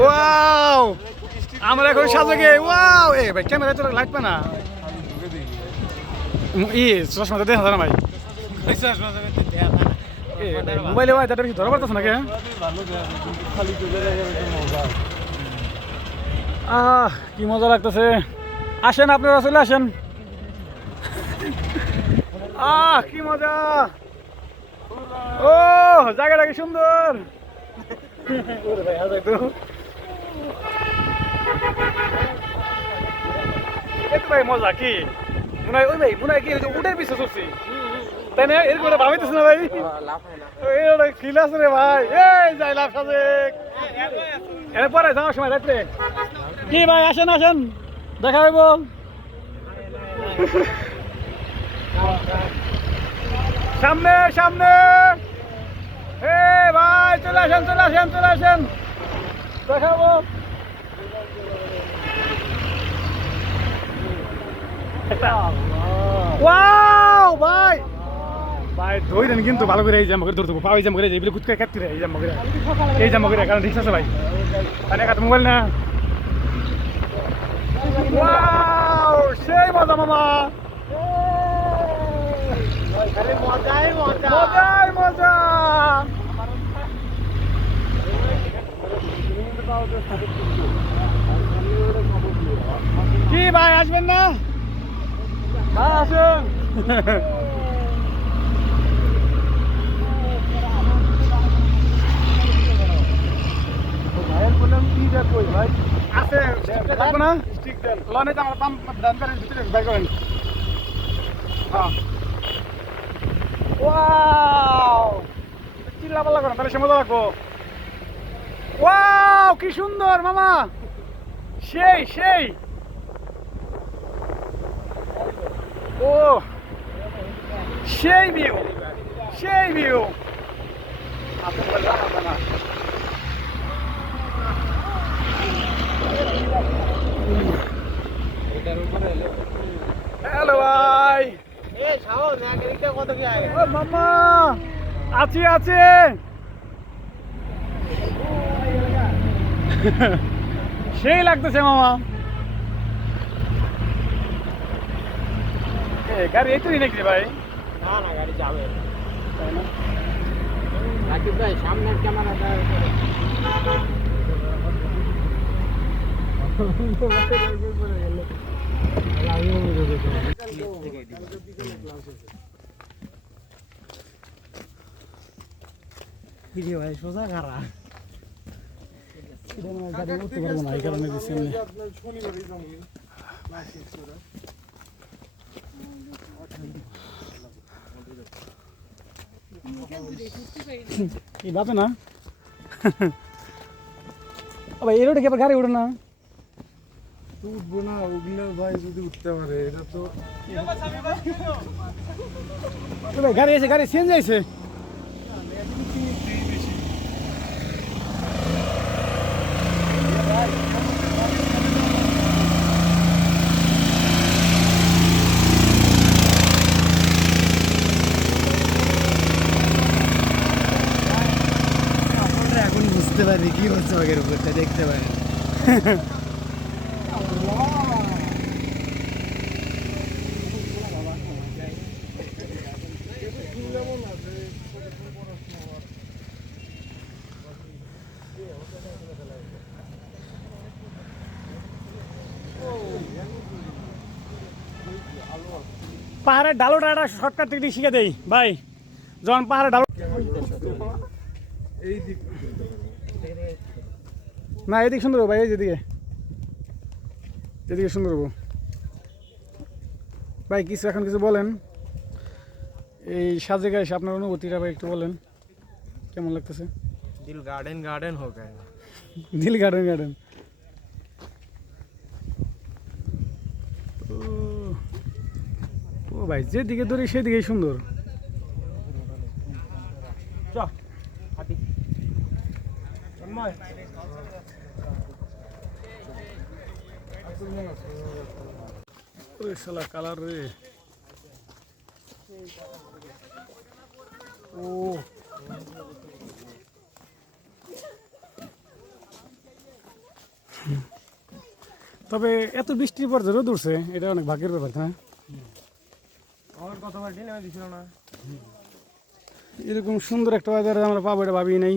Wow আমরা এখন সাজেকে wow এ ভাই ক্যামেরা তো লাইট পানা ই চশমাটা দেখা যায় না ভাই। মোবাইলে ভাই তাটা বেশি ধরা পড়তেছে নাকি হ্যাঁ? আহ, কি মজা লাগতেছে। আসেন, আপনারা চলে আসেন। আহ, কি মজা। ও, জায়গাটা কি সুন্দর। ভাই, মজা কি? মনে হয় ভাই মনে হয় কি ওই যে উটের পিছনে চলছি? তাই না? এরকম ভাবিতেছ না ভাই? ওটা আছে রে ভাই। এই যাই লাভ সাজে এরপরে যাওয়ার সময় কি ভাই আসেন আসেন। দেখা হইব। সামনে সামনে। হে ভাই চলে আসেন চলে আসেন চলে আসেন। দেখাবো ওয়াও ভাই ভাই ধইরেন কিন্তু ভালো করে এই জাম করে ধরতে পাও এই জাম করে এই বিলে কুচকে কাটতে এই জাম করে এই জাম করে কারণ রিক্সা আছে ভাই আরে কাট মোবাইল না। ওয়াও সেই মজা মামা। মজাই মজা। কি ভাই আসবেন না? ভাই? আছে লাগবে না? লনে তো আমার পাম্প দান করেন ভিতরে বাই করেন। হ্যাঁ। ওয়াও! চিল্লা পাল্লা করেন তাহলে সে মজা লাগবো। ওয়াও কি সুন্দর মামা। সেই সেই। ও সেই ভিউ সেই ভিউ হ্যালো ভাই। ও মামা আছি আছে। সেই লাগতেছে মামা এ গাড়ি এই তো নাকি রে ভাই? না না গাড়ি যাবে। তাই না? রাকিব ভাই সামনের ক্যামেরাটা ভিডিও ভাই সোজা খারা গাড়ি উঠতে পারব না এই কারণে বাপে না? ভাই এই রোডে কি আবার গাড়ি উঠে না? উঠবো না ওগুলো ভাই যদি উঠতে পারে এটা তো গাড়ি এসে গাড়ি চেঞ্জ আইছে বুঝতে কি হচ্ছে আগের উপরটা দেখতে পারি পাহাড়ের ডালোটা একটা শর্টকাট টেকনিক শিখে দেই। ভাই যখন পাহাড়ের ডালো এই দিক না এদিকে সুন্দর হবে ভাই এই যেদিকে এদিকে সুন্দর হবো ভাই কিছু এখন কিছু বলেন এই সাজে গায়ে আপনার অনুভূতিটা ভাই একটু বলেন কেমন লাগতেছে दिल गार्डन गार्डन हो गया দিল গার্ডেন গার্ডেন ও ভাই যেদিকে ধরি সেদিকেই সুন্দর ওই শালা কালার রে। ও। তবে এত বৃষ্টির পর যে রোদ উঠছে এটা অনেক ভাগ্যের ব্যাপার না? আমার কতবার দিনে দিছিল না। এরকম সুন্দর একটা ওয়েদার আমরা পাবো এটা ভাবি নাই।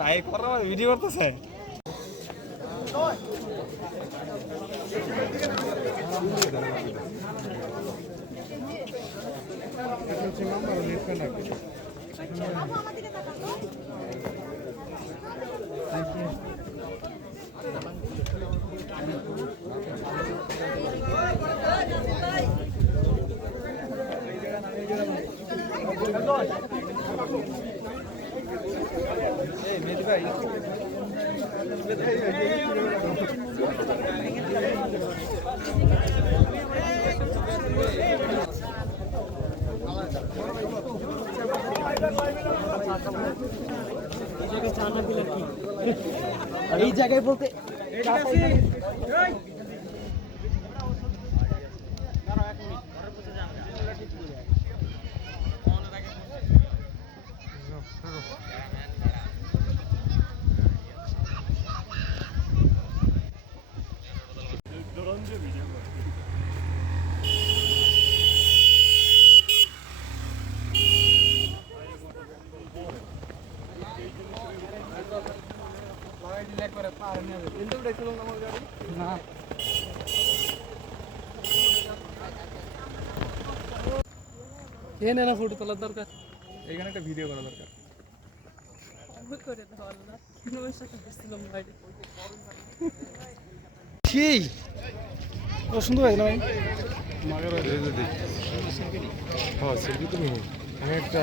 ভাই করা ভিডিও করতেছে এই জায়গায় বলতে এনে না ফটো তোলার দরকার। এখানে একটা ভিডিও করা দরকার সেই ও সুন্দর হয়েছে ভাই? হ্যাঁ সেলফি তুমি আমি একটা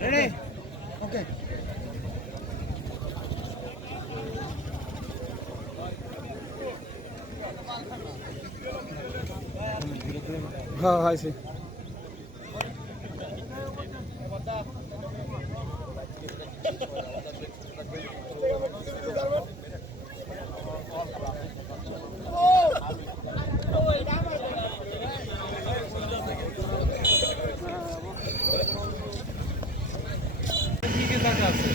Ready? Okay. हाँ हाँ इसी হাইছি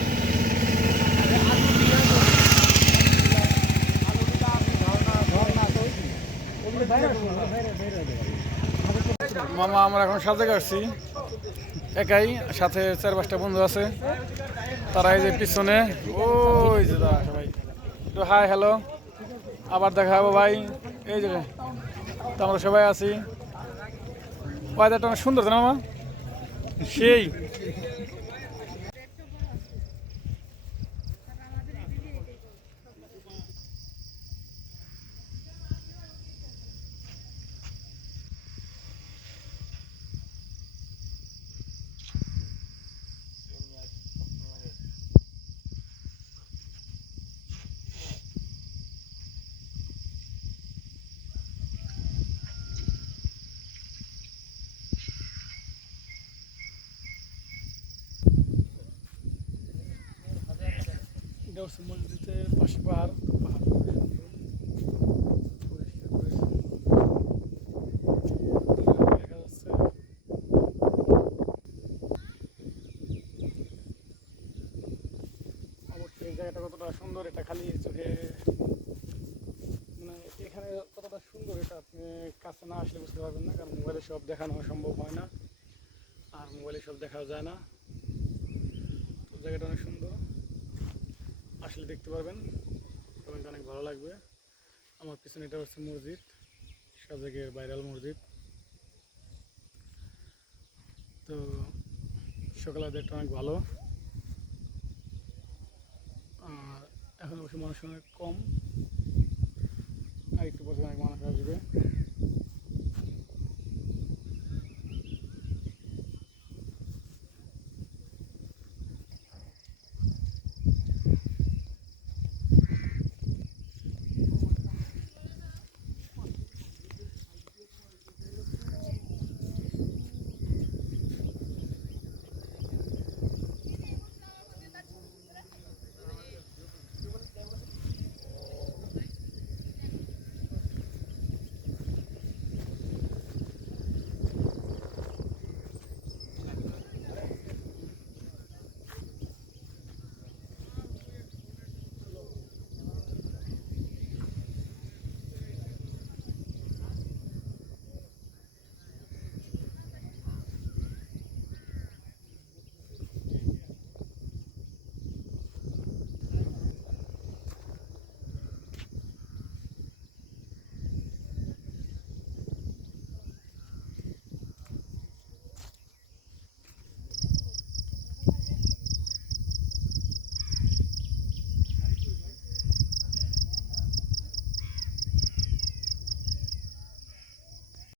মামা আমরা এখন সাজে কাটছি একাই সাথে চার পাঁচটা বন্ধু আছে। তারা এই যে পিছনে। ওই যে দাঁড়া সবাই। একটু হাই হ্যালো আবার দেখা হবে ভাই। এই যে তো আমরা সবাই আছি। ওয়েদারটা অনেক সুন্দর না মামা? সেই। এটা পাশে পাহাড় পাহাড় এই জায়গাটা কতটা সুন্দর এটা খালি চোখে মানে এখানে কতটা সুন্দর এটা আপনি কাছে না আসলে বুঝতে পারবেন না কারণ মোবাইলে সব দেখানো সম্ভব হয় না আর মোবাইলে সব দেখাও যায় না তো জায়গাটা অনেক সুন্দর আসলে দেখতে পারবেন তোমাকে অনেক ভালো লাগবে। আমার পিছনে এটা হচ্ছে মসজিদ, সাজেকের ভাইরাল মসজিদ। তো সকালে দেখতে অনেক ভালো। আর এখন অবশ্য মানুষ অনেক কম। আর একটু পরে অনেক মানুষ আসবে।